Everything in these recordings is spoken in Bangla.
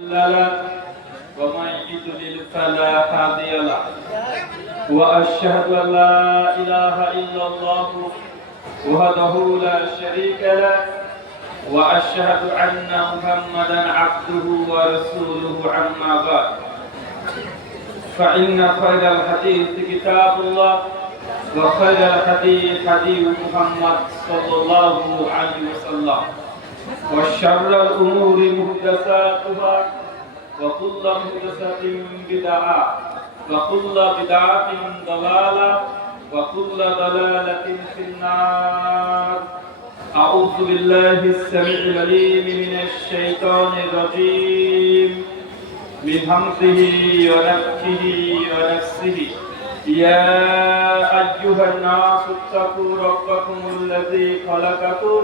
له ومن فلا هادي له. وأشهد أن لا إله إلا الله وحده لا شريك له. وأشهد أن محمدا عبده ورسوله أما بعد. فإن خير الحديث كتاب الله وخير الحديث حديث محمد صلى الله عليه وسلم. وشر الأمور محدثاتها وكل محدثة بدعة وكل بدعة ضلالة وكل ضلالة في النار أعوذ بالله السميع العليم من الشيطان الرجيم من همزه ونفخه ونفسه يا أيها الناس اتقوا ربكم الذي خلقكم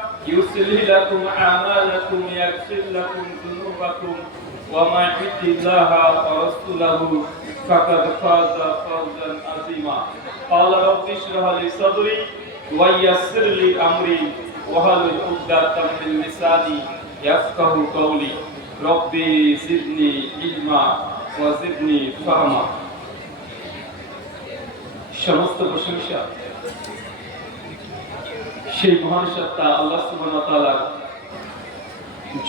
يصلح لكم أعمالكم يغفر لكم ذنوبكم ومن يطع الله ورسوله فقد فاز فوزا عظيما قال رب اشرح لي صدري ويسر لي أمري واحلل عقدة من لساني يفقه قولي ربي زدني علما وزدني فهما সমস্ত প্রশংসা সেই মহান সত্তা আল্লাহ ওয়া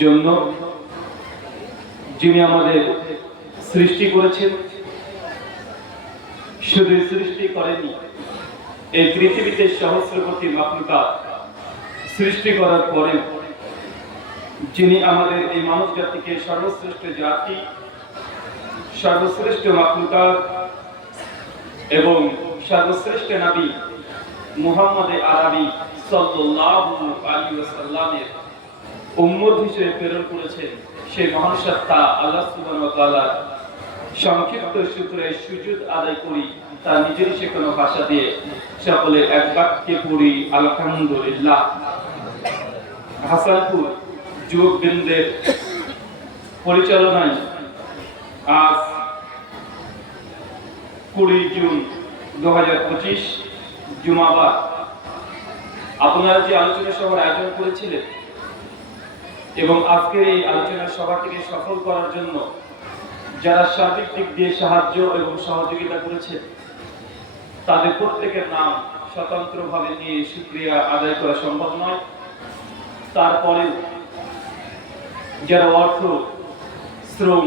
জন্য যিনি আমাদের সৃষ্টি করেছেন, শুধু সৃষ্টি করেনি এই পৃথিবীতে সহস্র কোটি সৃষ্টি করার পরে যিনি আমাদের এই মানব জাতিকে সর্বশ্রেষ্ঠ জাতি, সর্বশ্রেষ্ঠ মাখলুকাত এবং সর্বশ্রেষ্ঠ নবী মুহাম্মদে আরবি সংক্ষিপ্ত সূত্রে আদায় করি নিজের সে কোনো ভাষা দিয়ে সকলে এক বাক্যে পড়ি, আলহামদুলিল্লাহ। হাসানপুর যুবক বৃন্দের পরিচালনায় আজ কুড়ি জুন দু হাজার পঁচিশ জুমাবার আপনারা যে আলোচনা সভার আয়োজন করেছিলেন এবং আজকের এই আলোচনা সভাটিকে সফল করার জন্য যারা সার্বিক দিক দিয়ে সাহায্য এবং সহযোগিতা করেছে তাদের প্রত্যেকের নাম স্বতন্ত্রভাবে নিয়ে সুক্রিয়া আদায় করা সম্ভব নয়। তারপরে যারা অর্থ, শ্রম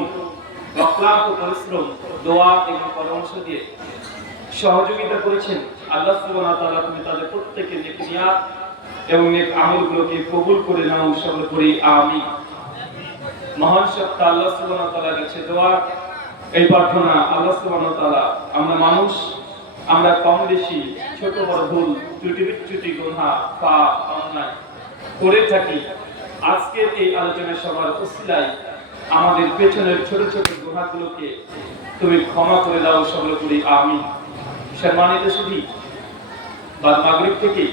অক্লান্ত পরিশ্রম, দোয়া এবং পরামর্শ দিয়ে সহযোগিতা করেছেন আল্লাহ সুবহানাহু ওয়া তাআলা তুমি তাদের নেক এবং নেক আমলগুলোকে কবুল করে নাও সকল করি আমি মহান সত্তা আল্লাহ সুবহানাহু ওয়া কাছে দোয়া, এই প্রার্থনা আল্লাহ সুবহানাহু ওয়া তাআলা, আমরা মানুষ, আমরা কম বেশি ছোট বড় ভুল, ত্রুটি বিচ্যুতি, গুনাহ অন্যায় করে থাকি। এই আলোচনা সভার উসিলায় আমাদের পেছনের ছোট ছোট গুনাহগুলোকে তুমি ক্ষমা করে দাও সকল করি আমি সম্মানিত সুধী, বা মাগরিব থেকে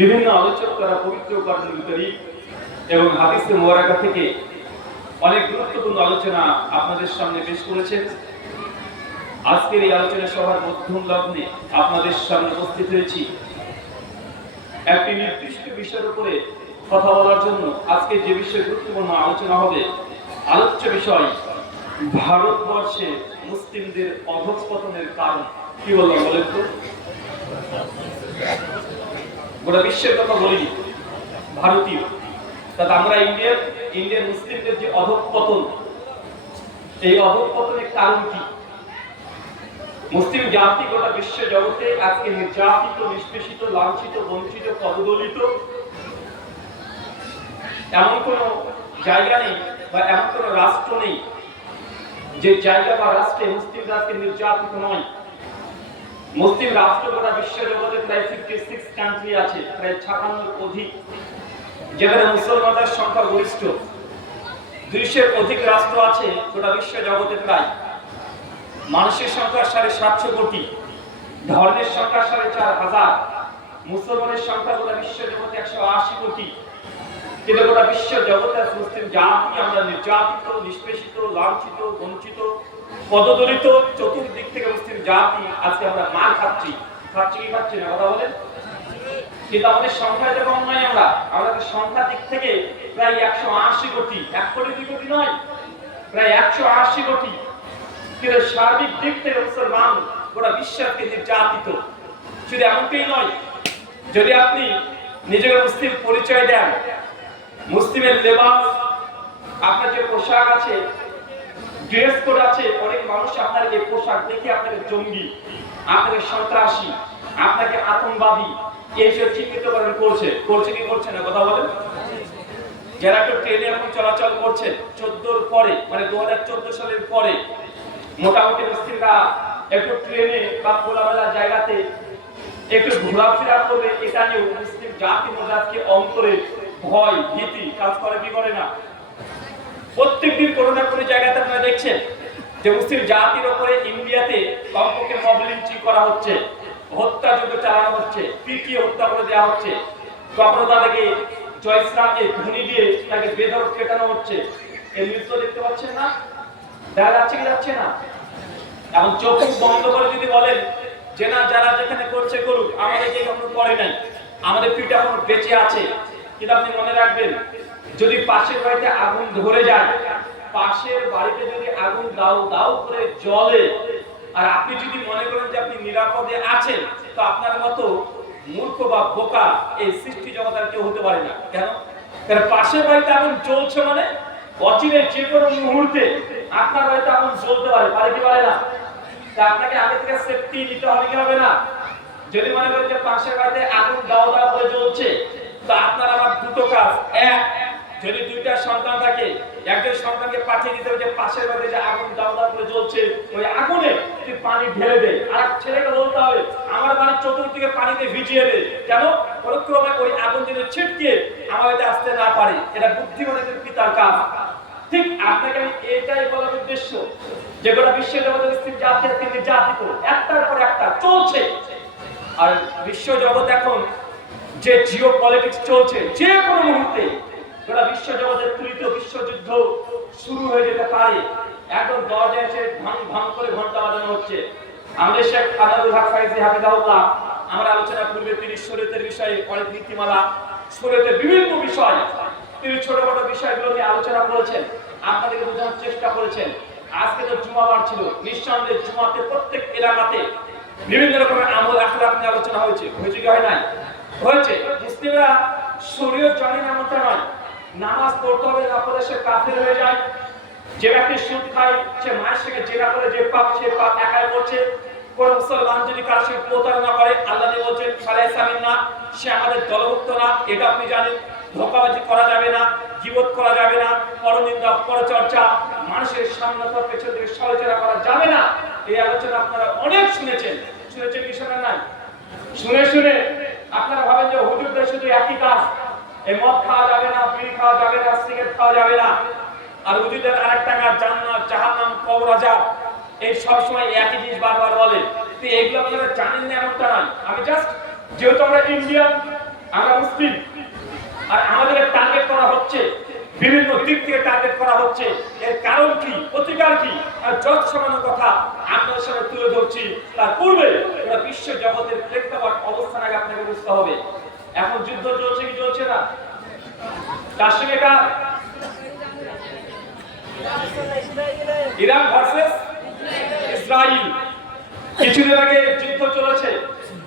বিভিন্ন আলোচক তারা পবিত্র কারণের তৈরি এবং হাদিসে মোয়ারাকা থেকে অনেক গুরুত্বপূর্ণ আলোচনা আপনাদের সামনে পেশ করেছেন। আজকের এই আলোচনা সভার মধ্যম লগ্নে আপনাদের সামনে উপস্থিত হয়েছি। একটি নির্দিষ্ট বিষয়ের উপরে কথা বলার জন্য আজকে যে বিষয়ে গুরুত্বপূর্ণ আলোচনা হবে, আলোচ্য বিষয় ভারতবর্ষে মুসলিমদের অধঃপতনের কারণ কি বললাম বলেন তো? গোটা বিশ্বের কথা বলি ভারতীয়। তাতে আমরা ইন্ডিয়ার ইন্ডিয়ান মুসলিমদের যে অধঃপতন এই অধঃপতনের কারণ কি? মুসলিম জাতি গোটা বিশ্ব জগতে আজকে নির্যাতিত, নিষ্পেষিত, লাঞ্ছিত, বঞ্চিত পদদলিত এমন কোন জায়গা নেই বা এমন কোন রাষ্ট্র নেই যে জায়গা বা রাষ্ট্রে মুসলিম রাষ্ট্রে নির্যাতিত নয়। মুসলিম রাষ্ট্র গোটা বিশ্ব জগতে প্রায় ফিফটি সিক্স কান্ট্রি আছে, প্রায় ছাপান্ন অধিক। যেখানে মুসলমানদের সংখ্যা গরিষ্ঠ দুইশের অধিক রাষ্ট্র আছে গোটা বিশ্ব জগতে প্রায়। মানুষের সংখ্যা সাড়ে সাতশো কোটি। ধর্মের সংখ্যা সাড়ে চার হাজার। মুসলমানের সংখ্যা গোটা বিশ্ব জগতে একশো আশি কোটি। কিন্তু গোটা বিশ্ব জগতে মুসলিম জাতি, আমরা নির্যাতিত, নিষ্পেষিত, লাঞ্ছিত, বঞ্চিত, পদদলিত, চতুর্দিক থেকে মুসলিম জাতি আজকে আমরা মার খাচ্ছি। খাচ্ছি কি খাচ্ছি না, কথা বলেন? কিন্তু আমাদের সংখ্যা তো কম নয় আমরা। আমাদের সংখ্যা দিক থেকে প্রায় একশো আশি কোটি। এক কোটি, দুই কোটি নয়, প্রায় একশো আশি কোটি। কিন্তু সার্বিক দিক থেকে মুসলমান গোটা বিশ্বাসকে নির্যাতিত। শুধু এমনটাই নয়, যদি আপনি নিজেকে মুসলিম পরিচয় দেন মুসলিমের লেবাস, আপনার যে পোশাক আছে ড্রেস কোড আছে, অনেক মানুষ আপনার এই পোশাক দেখে আপনাকে জঙ্গি, আপনাকে সন্ত্রাসী, আপনাকে আতঙ্কবাদী এইসব চিহ্নিতকরণ করছে। করছে কি করছে না, কথা বলেন। যারা একটু ট্রেনে এখন চলাচল করছে, চোদ্দোর পরে মানে দু চোদ্দ সালের পরে, মোটামুটি মুসলিমরা একটু ট্রেনে বা খোলামেলা জায়গাতে একটু ঘোরাফেরা করবে, এটা নিয়ে মুসলিম জাতি মজাদকে অন্তরে ভয়, ভীতি, কাজ করে কি করে না? প্রত্যেকদিন কোনো না কোনো জায়গাতে আপনারা দেখছেন যে মুসলিম জাতির উপরে ইন্ডিয়াতে কমপক্ষে করা হচ্ছে, হত্যাযজ্ঞ চালানো হচ্ছে, পিটিয়ে হত্যা করে দেওয়া হচ্ছে। কখনো তাদেরকে জয়শ্রামকে দিয়ে তাকে পেটানো হচ্ছে। এই নৃত্য দেখতে পাচ্ছেন না। দেখা যাচ্ছে কি যাচ্ছে না? এখন চোখ বন্ধ করে যদি বলেন যে না, যারা যেখানে করছে করুক আমাদের যে এখনও করে নাই। আমাদের পিঠ এখন বেঁচে আছে। কিন্তু আপনি মনে রাখবেন? যদি পাশের বাড়িতে আগুন ধরে যায়, পাশের বাড়িতে যদি আগুন দাও দাও করে জ্বলে, আর আপনি যদি মনে করেন যে আপনি নিরাপদে আছেন, তো আপনার মতো মূর্খ বা বোকা এই সৃষ্টি জগৎ কেউ হতে পারে না। কেন? কারণ পাশের বাড়িতে আগুন জ্বলছে মানে অচিরে যে কোনো মুহূর্তে আপনার বাড়িতে আগুন জ্বলতে পারে পারে কি পারে না? তা আপনাকে আগে থেকে সেফটি নিতে হবে কি হবে না? যদি মনে করেন যে পাশের বাড়িতে আগুন দাও দাও করে জ্বলছে তো আপনার আমার দুটো কাজ যদি দুইটা সন্তান থাকে, একজন সন্তানকে পাঠিয়ে দিতে হবে যে পাশের বাড়িতে যে আগুন দাও দাও করে জ্বলছে, ওই আগুনে তুই পানি ঢেলে দে। আর ছেলেকে বলতে হবে, আমার বাড়ির চতুর্দিকে পানিতে ভিজিয়ে দে। কেন? পরক্রমে ওই আগুন যেন ছিটকে আমার বাড়িতে আসতে না পারে। এটা বুদ্ধিমানের পিতার কাজ। ঠিক আপনাকে আমি এটাই বলার উদ্দেশ্য যে গোটা বিশ্ব জগতের স্ত্রী জাতি নির্যাতিত একটার পর একটা চলছে। আর বিশ্ব জগৎ এখন যে জিও পলিটিক্স চলছে যে কোনো মুহূর্তে গোটা বিশ্ব জগতের তৃতীয় বিশ্বযুদ্ধ শুরু হয়ে যেতে পারে। একদম দরজা এসে ভাঙ ভাঙ করে ঘণ্টা বাজানো হচ্ছে। আমাদের শেখ আদালুল হক ফাইজি হাফিজাহুল্লাহ, আমরা আলোচনা পূর্বে তিনি শরীয়তের বিষয়ে অনেক নীতিমালা শরীয়তের বিভিন্ন বিষয় তিনি ছোট ছোট বিষয়গুলো নিয়ে আলোচনা করেছেন, আপনাদেরকে বোঝানোর চেষ্টা করেছেন। আজকে তো জুমাবার ছিল, নিঃসন্দেহে জুমাতে প্রত্যেক এলাকাতে বিভিন্ন রকমের আমল আখলাক নিয়ে আলোচনা হয়েছে। হয়েছে কি হয় নাই? হয়েছে। মুসলিমরা শরীয়ত জানে না নয়। নামাজ পড়তে হবে না পড়ে সে কাফের হয়ে যায়। যে ব্যক্তি সুদ খায়, সে মায়ের সঙ্গে জেনা করে যে পাপ সে পাপ একাই করছে। কোন মুসলমান যদি কার সঙ্গে প্রতারণা করে, আল্লাহ বলছেন সালাই সামিন না, সে আমাদের দলভুক্ত না। এটা আপনি জানেন, ধোকাবাজি করা যাবে না জীবত করা যাবে না, পরনিন্দা, পরচর্চা, মানুষের সামনে পেছন থেকে সমালোচনা করা যাবে না। এই আলোচনা আপনারা অনেক শুনেছেন। শুনেছেন শোনেন নাই? শুনে শুনে। আপনারা ভাবেন যে হুজুরদের শুধু একই কাজ। এই মদ খাওয়া যাবে না, বিড়ি খাওয়া যাবে না, সিগারেট খাওয়া যাবে না। আর হুজুরদের আরেকটা কাজ, জান্নাত, জাহান্নাম কবর আজাব এই সব সময় একই জিনিস বারবার বলে। তুই এইগুলো আপনারা জানেন না, এমনটা নয়। আমি জাস্ট যেহেতু আমরা ইন্ডিয়ান, আমরা মুসলিম, আর আমাদের টার্গেট করা হচ্ছে বিভিন্ন দিক থেকে টার্গেট করা হচ্ছে। এর কারণ কি? প্রতিকার কি? যত সমানো কথা আপনাদের সামনে তুলে ধরছি। তার পূর্বে বিশ্ব জগতের প্রেক্ষাপট অবস্থান আগে আপনাকে বুঝতে হবে। এখন যুদ্ধ চলছে কি চলছে না? তার সঙ্গে ইরান ভার্সেস ইসরায়েল কিছুদিন আগে যুদ্ধ চলেছে।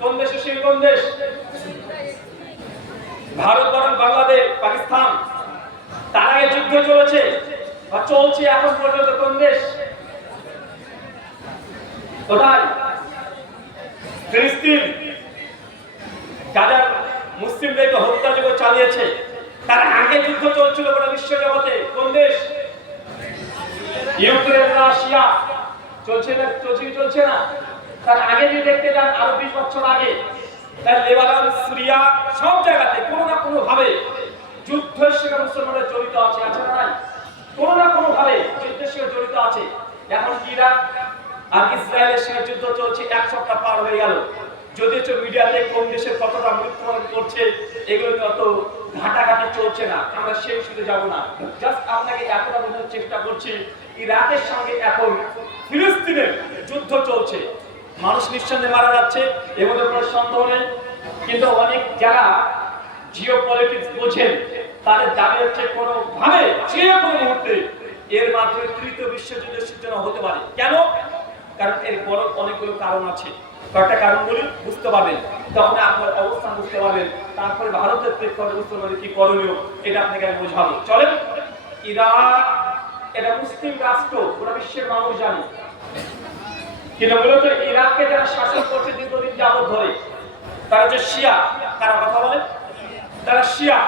কোন দেশে কোন দেশ? ভারত যুদ্ধ চলেছে বা চলছে এখন পর্যন্ত কোন দেশ মুসলিমদেরকে চালিয়েছে, তার আগে যুদ্ধ চলছিল গোটা কোন দেশ ইউক্রেন, রাশিয়া। চলছে না, চলছে চলছে না? তার আগে যদি দেখতে যান, আরও বিশ বছর আগে, তার লেবানন, সিরিয়া, সব জায়গাতে কোনো না কোনো ভাবে যুদ্ধের সঙ্গে মুসলমানরা জড়িত আছে আছে না নাই? কোনো না কোনো ভাবে যুদ্ধের সঙ্গে জড়িত আছে। এখন ইরাক আর ইসরায়েলের সঙ্গে যুদ্ধ চলছে, এক সপ্তাহ পার হয়ে গেল। যদিও মিডিয়াতে কোন দেশের কতটা মৃত্যুবরণ করছে এগুলো অত ঘাটাঘাটি চলছে না। আমরা সেই ইস্যুতে যাব না। জাস্ট আপনাকে এতটা বোঝানোর চেষ্টা করছি, ইরাকের সঙ্গে এখন ফিলিস্তিনের যুদ্ধ চলছে। মানুষ নিঃসন্দেহে মারা যাচ্ছে এর কোনো সন্দেহ নেই। কিন্তু অনেক যারা জিও পলিটিক্স বোঝেন তাদের দাবি হচ্ছে কোনো ভাবে যে কোনো মুহূর্তে। এর মাধ্যমে তৃতীয় বিশ্বযুদ্ধের সূচনা হতে পারে। কেন? কারণ এর বড় অনেকগুলো কারণ আছে। কয়েকটা কারণ বলি, বুঝতে পারবেন। তখন আপনার অবস্থান বুঝতে পারবেন। তারপরে ভারতের প্রেক্ষাপটে বুঝতে পারবেন কি করণীয়, এটা আপনাকে আমি বোঝাবো। চলেন। ইরাক এটা মুসলিম রাষ্ট্র, পুরো বিশ্বের মানুষ জানে। কিন্তু মূলত ইরাককে যারা শাসন করছে দীর্ঘদিন যাবত ধরে, তারা হচ্ছে শিয়া। তারা কথা বলে? তারা শিয়া।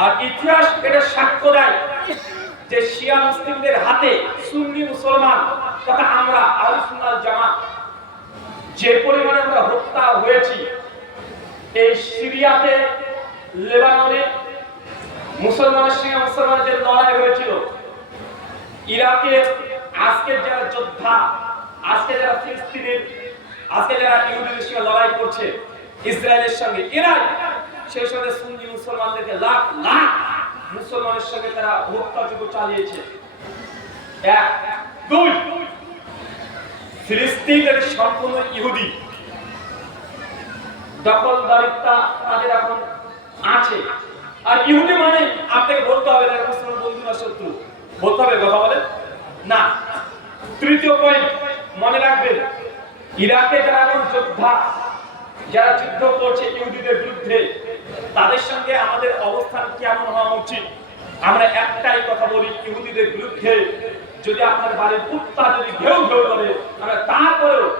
আর ইতিহাস এটা সাক্ষ্য দেয় যে শিয়া মুসলিমদের হাতে সুন্নি মুসলমান তথা আমরা আল সুন্নাল জামাত যে পরিমাণে আমরা হত্যা হয়েছি, এই সিরিয়াতে, লেবাননে মুসলমানের সঙ্গে মুসলমানদের লড়াই হয়েছিল। ইরাকে আজকের যারা যোদ্ধা, আজকে যারা ফিলিস্তিনের, আজকে যারা ইহুদিদের সঙ্গে লড়াই করছে, ইসরায়েলের সঙ্গে এরা সেই সঙ্গে মুসলমানদেরকে লাখ লাখ মুসলমানের সঙ্গে তারা হত্যাযজ্ঞ চালিয়েছে। এক, দুই সম্পূর্ণ ইহুদি তাদের এখন আছে। আর ইহুদি মানে আপনাকে বলতে হবে মুসলমান বন্ধু না শত্রু। বলতে হবে, কথা বলেন? না। তৃতীয় পয়েন্ট মনে রাখবেন, ইরাকে যারা এখন যোদ্ধা, যারা যুদ্ধ করছে ইহুদিদের বিরুদ্ধে তাদের সঙ্গে আমাদের অবস্থান কেমন হওয়া উচিত? আমরা একটাই কথা বলি, ইহুদিদের বিরুদ্ধে যদি আপনার বাড়ির কুত্তা যদি ঘেউ ঘেউ করে, আমরা তারপরেও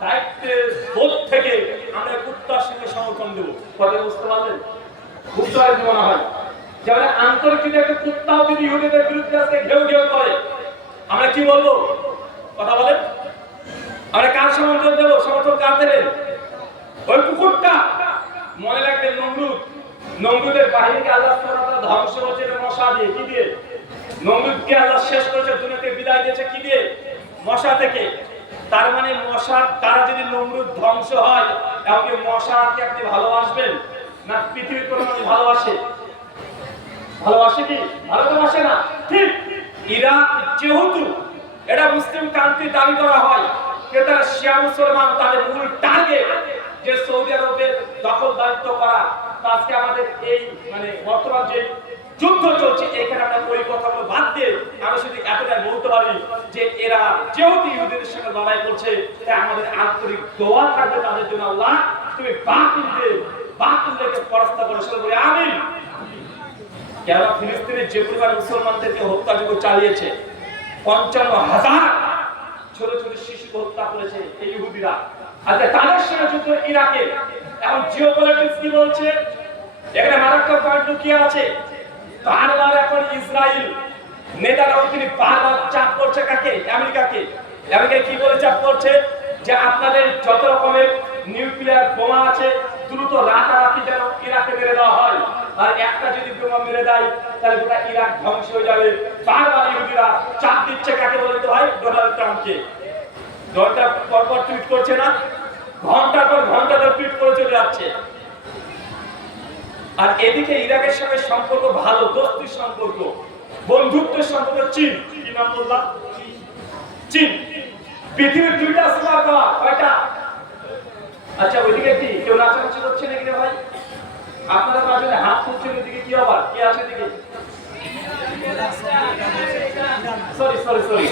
দায়িত্বের বোধ থেকে আমরা কুত্তার সঙ্গে সমর্থন দেবো। কথা বুঝতে পারলেন? বুঝতে মনে হয়। যেমন আন্তরিক যদি একটা কুত্তাও যদি ইহুদিদের বিরুদ্ধে আজকে ঘেউ ঘেউ করে, আমরা কি বলব? কথা বলেন। আমরা কার সমর্থন দেবো? সমর্থন কার দেবেন? ওই কুকুরটা। মনে রাখবেন, নমরুদ। নমরুদের বাহিনীকে আল্লাহ তাআলা ধ্বংস করেছে মশা দিয়ে, কি দিয়ে? নমরুদকে আল্লাহ শেষ করেছে দুনিয়া থেকে বিদায় দিয়েছে, কি দিয়ে? মশা থেকে। তার মানে মশা, তারা যদি নমরুদ ধ্বংস হয় এমনকি মশাকে আপনি ভালোবাসবেন? না পৃথিবীর কোনো মানুষ ভালোবাসে? ভালোবাসে কি? ভালো তো বাসে না। ঠিক। ইরাক যেহেতু এটা মুসলিম কান্ট্রি দাবি করা হয় যে তারা শিয়া মুসলমান, তাদের মূল টার্গেট যে সৌদি আরবের দখল দায়িত্ব করা। আজকে আমাদের এই মানে বর্তমান যে যুদ্ধ চলছে, এখানে আমরা ওই কথাগুলো বাদ দিয়ে আমি শুধু এতটাই বলতে পারি যে এরা যেহেতু ইহুদিদের সঙ্গে লড়াই করছে, তাই আমাদের আন্তরিক দোয়া থাকবে তাদের জন্য আল্লাহ। তুমি বাতিলকে বাতিলকে পরাস্ত করে শুরু করে আমিন। কেন ফিলিস্তিনের যে পরিমাণ মুসলমানদেরকে হত্যাযোগ্য চালিয়েছে, পঞ্চান্ন হাজার ছোট ছোট শিশুকে হত্যা করেছে এই ইহুদিরা। আচ্ছা তাদের সঙ্গে যুদ্ধ ইরাকে এখন জিও পলিটিক্স কি বলছে? এখানে মারাত্মক পয়েন্ট লুকিয়ে আছে। বারবার এখন ইসরায়েল নেতারাও তিনি বারবার চাপ করছে কাকে? আমেরিকাকে। আমেরিকা কি বলে চাপ করছে যে আপনাদের যত রকমের নিউক্লিয়ার বোমা আছে, দ্রুত রাতারাতি যেন ইরাকে মেরে দেওয়া হয়। আর একটা যদি বোমা মেরে দেয়, তাহলে গোটা ইরাক ধ্বংস হয়ে যাবে। বারবার ইহুদিরা চাপ দিচ্ছে কাকে বলে তো ভাই? ডোনাল্ড ট্রাম্পকে। ঘণ্টা পর পর টুইট করছে না ঘণ্টা পর ঘণ্টা ধরে টুইট করে চলে যাচ্ছে আর এদিকে ইরাকের সঙ্গে সম্পর্ক ভালো দোস্তির সম্পর্ক বন্ধুত্বের সম্পর্ক, চীন। কি নাম বললাম চীন। পৃথিবীর দুইটা সুপার পাওয়ার কয়টা? আচ্ছা ওইদিকে কি? কেউ নাচানাচি করছে নাকি রে ভাই? আপনারা পাঁচজনে হাত তুলছেন ওইদিকে কি আবার? কি আছে এদিকে? Sorry sorry sorry